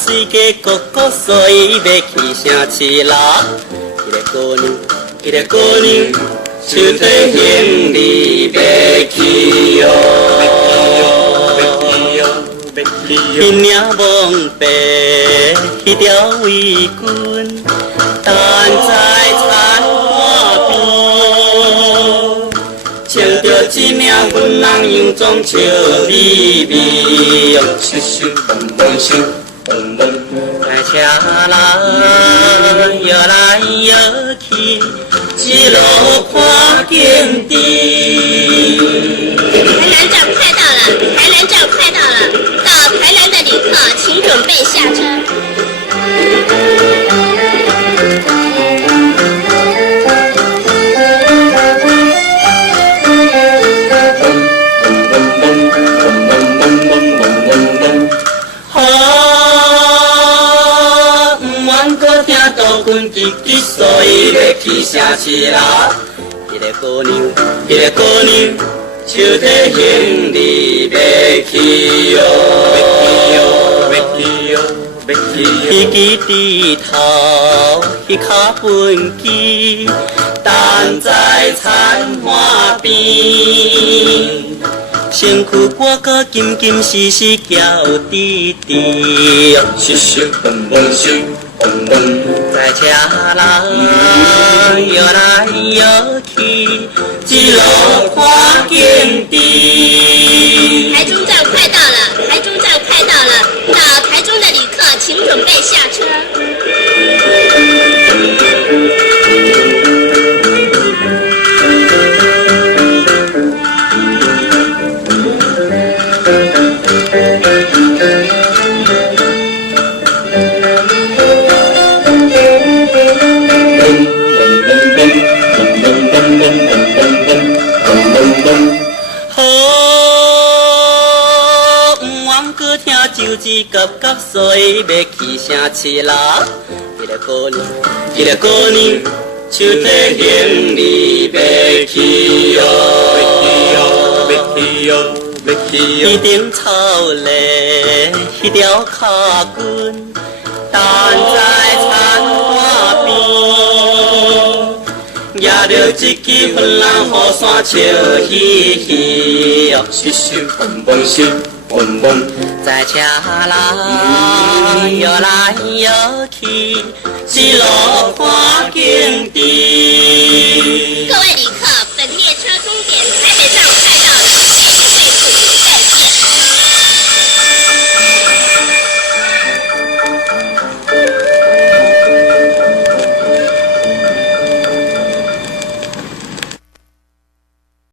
水家哥哥，所以要去城市啦。一个姑娘，手提行李要去哟。彼领蒙白，迄条围裙，等在田花边，穿着一名阮人洋装笑眯眯，咻咻蹦蹦咻蹦蹦，在车人摇来摇去，一路看景致。台南站快到了，台南站快到了，到台南的旅客请准备下车。都阮叽叽，所以要去城市啦。一个姑娘，手提行李要去哟。飞机低头，迄脚飞机，等在田花边。身躯裹个金金丝丝娇滴滴，咻咻蹦蹦咻。在车人摇来摇去，一路看景致。台中站快到了，台中站快到了，到台中的旅客请准备下车。手指夹夹，所以要去城市啦。一个姑娘，手提行李要去哟。一顶草笠，迄条脚裙，等在田花边，抓着一支粉人雨伞笑嘻嘻，咻咻蹦蹦咻。蹦蹦，在车人摇来摇去，一路看景致。各位旅客。